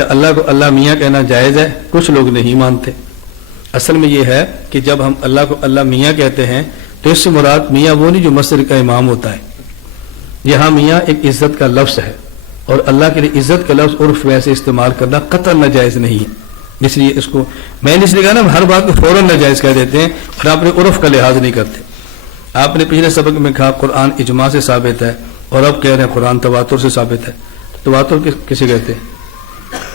کیا اللہ کو اللہ میاں کہنا جائز ہے؟ کچھ لوگ نہیں مانتے. اصل میں یہ ہے کہ جب ہم اللہ کو اللہ میاں کہتے ہیں تو اس سے مراد میاں وہ نہیں جو مسجد کا امام ہوتا ہے. یہاں میاں ایک عزت کا لفظ ہے، اور اللہ کے لیے عزت کا لفظ عرف ویسے استعمال کرنا قطعا ناجائز نہیں ہے. اس لیے اس کو میں نے اس لیے کہا نا، ہر بات کو فوراً ناجائز کہہ دیتے ہیں اور آپ نے عرف کا لحاظ نہیں کرتے. آپ نے پچھلے سبق میں کہا قرآن اجماع سے ثابت ہے، اور اب کہہ رہے ہیں قرآن تواتر سے ثابت ہے. تواتر کسے کہتے ہیں؟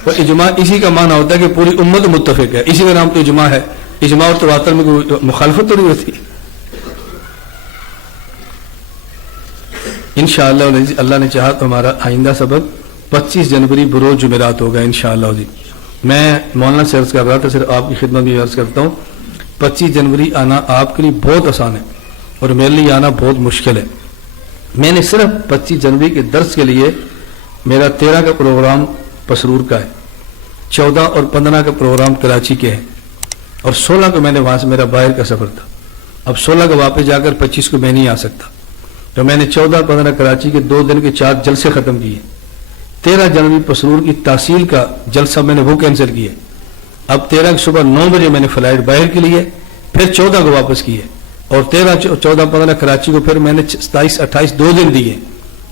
اور اجماع اسی کا معنی ہوتا ہے کہ پوری امت متفق ہے، اسی کا نام تو اجماع ہے. اجماع اور تواتر میں کوئی مخالفت تو نہیں ہوتی. انشاءاللہ اللہ نے چاہا تو ہمارا آئندہ سبق 25 جنوری بروز جمعرات ہوگا انشاءاللہ. میں مولانا سے عرض کر رہا تھا، صرف آپ کی خدمت میں عرض کرتا ہوں، 25 جنوری آنا آپ کے لیے بہت آسان ہے اور میرے لیے آنا بہت مشکل ہے. میں نے صرف 25 جنوری کے درس کے لیے میرا 13 کا پروگرام پسرور کا ہے، 14 اور 15 کا پروگرام کراچی کے ہے، اور 16 کو میں نے وہاں سے میرا باہر کا سفر تھا. اب 16 کو واپس جا کر 25 کو میں نہیں آ سکتا، تو میں نے 14 اور 15 کراچی کے 2 دن کے 4 جلسے ختم کیے. 13 جنوری پسرور کی تحصیل کا جلسہ میں نے وہ کینسل کیا. اب 13 کی صبح 9 بجے میں نے فلائٹ باہر کے لیے، پھر 14 کو واپس کیے، اور 13 14 15 کراچی کو پھر میں نے 27 28 2 دن دیے.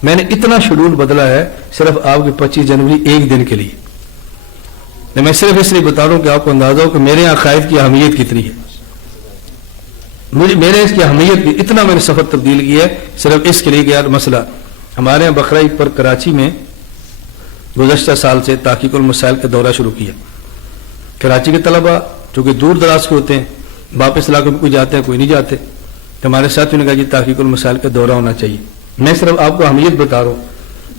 میں نے اتنا شیڈول بدلا ہے صرف آپ کے 25 جنوری ایک دن کے لیے. میں صرف اس لیے بتا رہا ہوں کہ آپ کو اندازہ ہو کہ میرے یہاں عقائد کی اہمیت کتنی ہے. میرے اس کی اہمیت کی اتنا میں نے سفر تبدیل کیا ہے صرف اس کے لیے کہ یار مسئلہ ہمارے یہاں بقرہ عید پر کراچی میں گزشتہ سال سے تحقیق المسائل کا دورہ شروع کیا. کراچی کے طلبہ جو کہ دور دراز کے ہوتے ہیں، واپس علاقوں میں کوئی جاتے ہیں کوئی نہیں جاتے، تو ہمارے ساتھیوں نے کہا جی تحقیق المسائل کا دورہ ہونا چاہیے. میں صرف آپ کو اہمیت بتا رہا ہوں.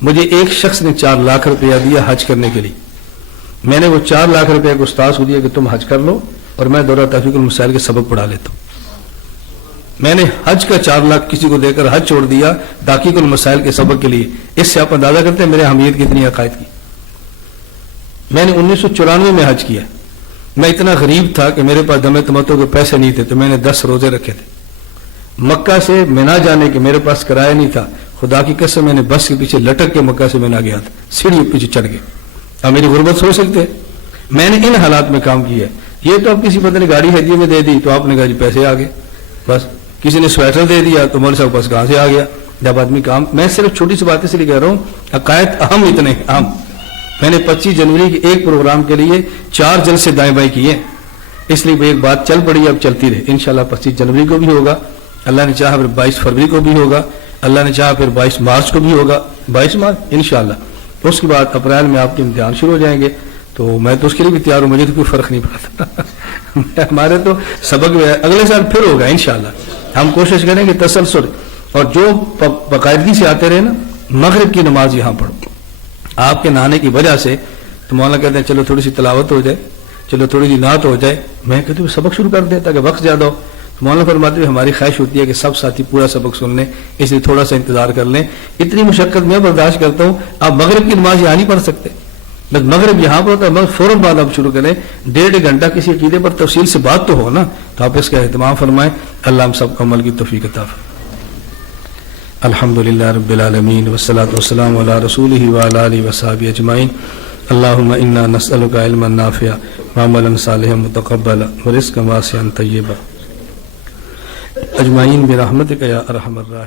مجھے ایک شخص نے 4 لاکھ روپیہ دیا حج کرنے کے لیے. میں نے وہ 4 لاکھ روپیہ کو استاد کو دیا کہ تم حج کر لو اور میں دورہ تحقیق المسائل کے سبق پڑھا لیتا ہوں. میں نے حج کا 4 لاکھ کسی کو دے کر حج چھوڑ دیا تحقیق المسائل کے سبق کے لیے. اس سے آپ اندازہ کرتے ہیں میرے اہمیت کتنی عقائد کی. میں نے 1994 میں حج کیا. میں اتنا غریب تھا کہ میرے پاس دم تمتع کے پیسے نہیں تھے، تو میں نے 10 روزے رکھے تھے. مکہ سے مینا جانے کے میرے پاس کرایہ نہیں تھا. خدا کی قسم میں نے بس کے پیچھے لٹک کے مکہ سے مینا گیا تھا، سیڑھی پیچھے چڑھ گئے. اب میری غربت سوچ سکتے ہیں. میں نے ان حالات میں کام کیا. یہ تو اب کسی بندے نے گاڑی ہدیے میں دے دی تو آپ نے کہا جی پیسے آ گئے، بس کسی نے سویٹر دے دیا تو مولوی صاحب پاس کہاں سے آ گیا. جب آدمی کام، میں صرف چھوٹی سی بات اس لیے کہہ رہا ہوں، عقائد اہم اتنے اہم. میں نے 25 جنوری کے ایک پروگرام کے لیے 4 جلسے دائیں بائیں کیے، اس لیے ایک بات چل پڑی اب چلتی رہے. انشاءاللہ 25 جنوری کو بھی ہوگا، اللہ نے چاہا پھر 22 فروری کو بھی ہوگا، اللہ نے چاہا پھر 22 مارچ کو بھی ہوگا. 22 مارچ انشاءاللہ. اس کے بعد اپریل میں آپ کے امتحان شروع ہو جائیں گے، تو میں تو اس کے لیے بھی تیار ہوں، مجھے تو کوئی فرق نہیں پڑتا. ہمارے تو سبق اگلے سال پھر ہوگا انشاءاللہ. ہم کوشش کریں کہ تسلسل اور جو باقاعدگی سے آتے رہے نا. مغرب کی نماز یہاں پڑھو. آپ کے نانے کی وجہ سے تو مولانا کہتے ہیں چلو تھوڑی سی تلاوت ہو جائے، چلو تھوڑی سی نعت ہو جائے. میں کہتا ہوں سبق شروع کر دیں تاکہ وقت زیادہ ہو. مولانا فرماتے ہوئے ہماری خواہش ہوتی ہے کہ سب ساتھی پورا سبق سن لیں، اس لیے تھوڑا سا انتظار کر لیں. اتنی مشقت میں برداشت کرتا ہوں. آپ مغرب کی نماز یہاں نہیں پڑھ سکتے، بس مغرب یہاں پر ہوتا ہے، مگر فوراً بعد آپ شروع کریں. 1.5 گھنٹہ کسی عقیدے پر تفصیل سے بات تو ہو نا، تو آپ اس کا اہتمام فرمائیں. اللہ ہم سب کو عمل کی توفیق عطا فرمائے. الحمدللہ رب العالمین والصلاة والسلام علی رسولہ وعلی آلہ وصحبہ اجمعین. اللہم انا نسألک علما نافعا وعملا صالحا متقبلا ورزقا واسعا طیبا اجمعین برحمتک یا ارحم الراحمین.